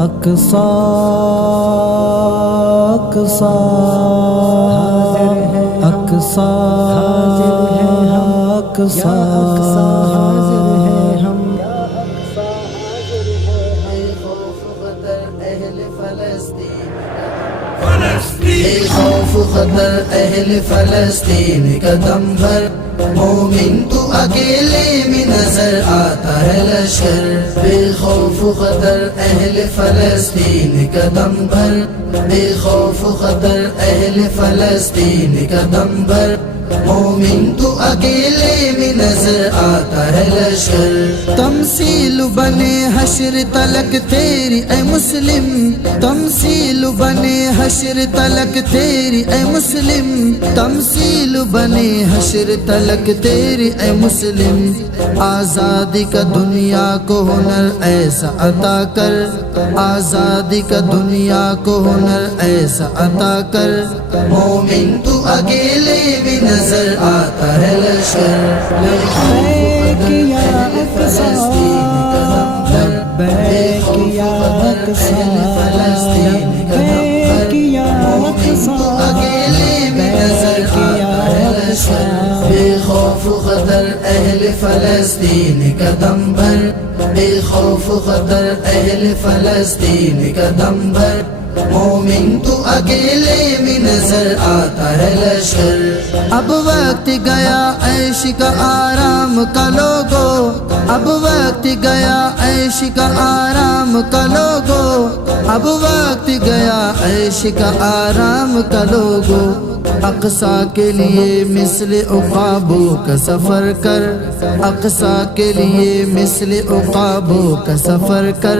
اقصی اقصی اقصی اقصی خوف خطر اہل فلسطین قدم بھر مومن تو اکیلے میں نظر آتا ہے لشکر بے خوف خطر اہل فلسطین قدم بھر بے خوف خطر اہل فلسطین قدم بھر مومن تو اکیلے میں نظر آتا ہے لشکر تمثیل بنے حشر تلک تیری اے مسلم تمثیل بنے حشر تلک تیری اے مسلم تمثیل بنے حشر تلک تیری اے مسلم آزادی کا دنیا کو ہنر ایسا عطا کر آزادی کا دنیا کو ہنر ایسا عطا کر مومن تو اکیلے بھی نظر آتا ہے لشکر لبیک یا اقصی لبیک یا اقصی لبیک یا اقصی اکیلے بھی نظر آتا ہے لشکر بے خوف خطر اہل فلسطین قدم بھر بے خوف خطر اہل فلسطین قدم بھر مومن تو اکیلے میں نظر آتا ہے لشکر اب وقت گیا عیش کا آرام کا لوگو اب وقت گیا عیش کا آرام کا لوگو اب وقت گیا عیش کا آرام کا لوگو اقصی کے لیے مثل عقابوں کا سفر کر اقصی کے لیے مثل عقابوں کا سفر کر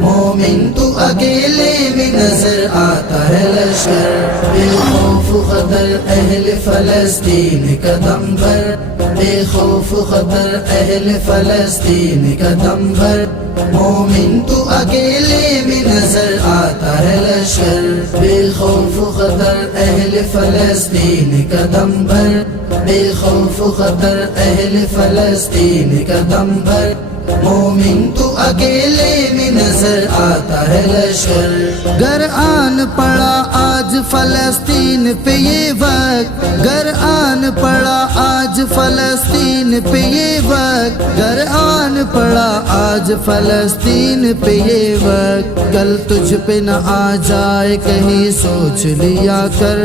مومن تو اکیلے میں نظر آتا ہے لشکر بے خوف خطر اہل فلسطین قدم بھر بے خوف خطر اہل فلسطین قدم بھر مومن تو اکیلے میں نظر آتا ہے لشکر بے خوف خطر اہل فلسطین قدم بھر بے خوف خطر اہل فلسطین قدم بھر مومن تو اکیلے میں نظر آتا ہے لشکر گر آن پڑا آج فلسطین پہ یہ وقت گر آن پڑا آج فلسطین پہ یہ وقت گر آن پڑا آج فلسطین پہ یہ وقت کل تجھ پہ نہ آ جائے کہیں سوچ لیا کر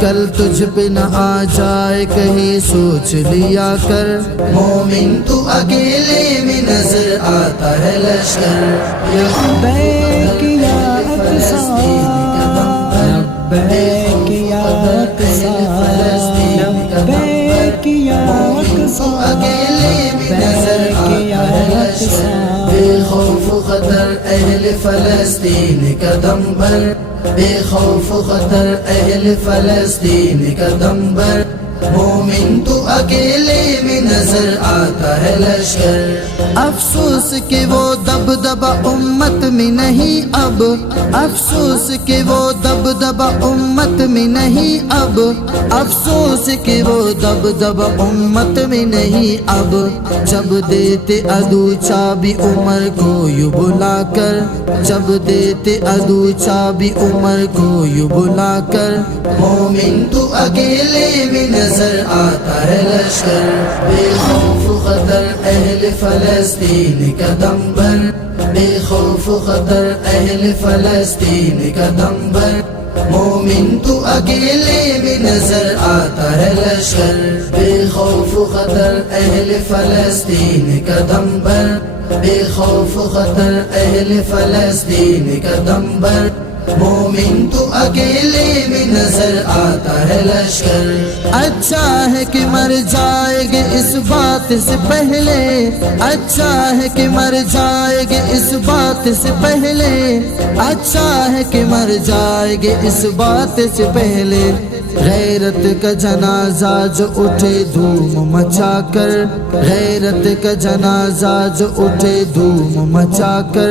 کل تجھ پہ نہ آ جائے کہیں سوچ لیا کر مومن تو اکیلے میں نظر آتا ہے لشکر لبیک یا اقصی لبیک یا اقصی لبیک یا اقصی اکیلے میں نظر آتا ہے لشکر بے خوف خطر اہل فلسطین قدم بھر بے خوف خطر اہل فلسطین قدم بھر مومن تو اکیلے میں نظر آتا ہے لشکر افسوس کہ وہ دبدبہ امت میں نہیں اب افسوس کہ وہ دبدبہ امت میں نہیں اب افسوس کہ وہ دبدبہ امت میں نہیں اب جب دیتے عدو چابی عمر کو یوں بلا کر جب دیتے عدو چابی عمر کو یوں بلا کر مومن تو اکیلے میں نظر آتا ہے لشکر بے خوف خطر اہل فلسطین قدم بھر بے خوف خطر اہل فلسطین قدم بھر مومن تو اکیلے میں نظر آتا ہے لشکر بے خوف خطر اہل فلسطین قدم بھر بے خوف خطر اہل فلسطین قدم بھر مومن تو اکیلے میں نظر آتا ہے لشکر اچھا ہے کہ مر جائے گے اس بات سے پہلے اچھا ہے کہ مر جائے گے اس بات سے پہلے اچھا ہے کہ مر جائے گے اس بات سے پہلے غیرت کا جنازہ جو اٹھے دھوم مچا کر غیرت کا جنازہ جو اٹھے دھوم مچا کر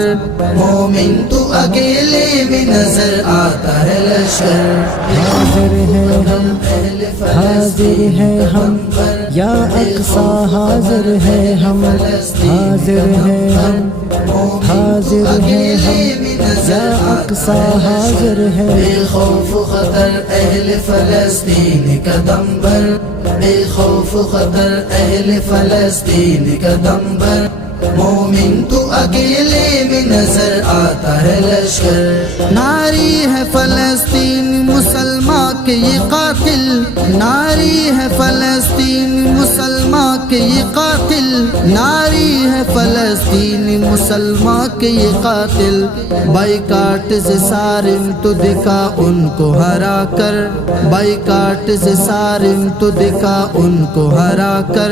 مومن تو اکیلے میں نظر آتا ہے لشکر حاضر ہیں ہم حاضر ہیں ہم یا اقصی حاضر ہیں ہم حاضر ہیں ہم حاضر ہیں ہم نظر اقصا حاضر ہے بے خوف خطر اہل فلسطین قدم بر بے خوف خطر اہل فلسطین قدم بر مومن تو اکیلے میں نظر آتا ہے لشکر ناری ہے فلسطین مسلمان کے یہ قاتل ناری ہے فلسطین مسلمان کے یہ قاتل ناری ہے فلسطین مسلمان کے یہ قاتل بائیکاٹ سے سارم تو دکھا ان کو ہرا کر بائیکاٹ سے سارم تو دکھا ان کو ہرا کر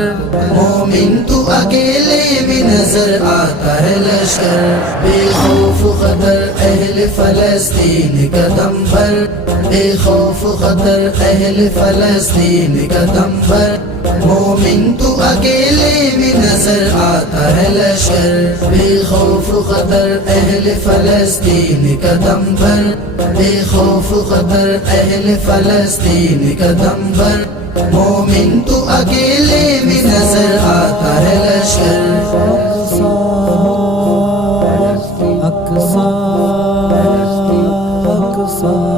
مومن تو اکیلے میں نظر آتا ہے لشکر بے خوف خطر اہل فلسطین قدم بر بے خوف خطر اہل فلسطین قدم بر مومن تو اکیلے میں نظر آتا ہے لشکر بے خوف خطر اہل فلسطین قدم بر بے خوف خطر اہل فلسطین قدم بر مومن تو اکیلے میں نظر آتا ہے لشکر اقصا اقصا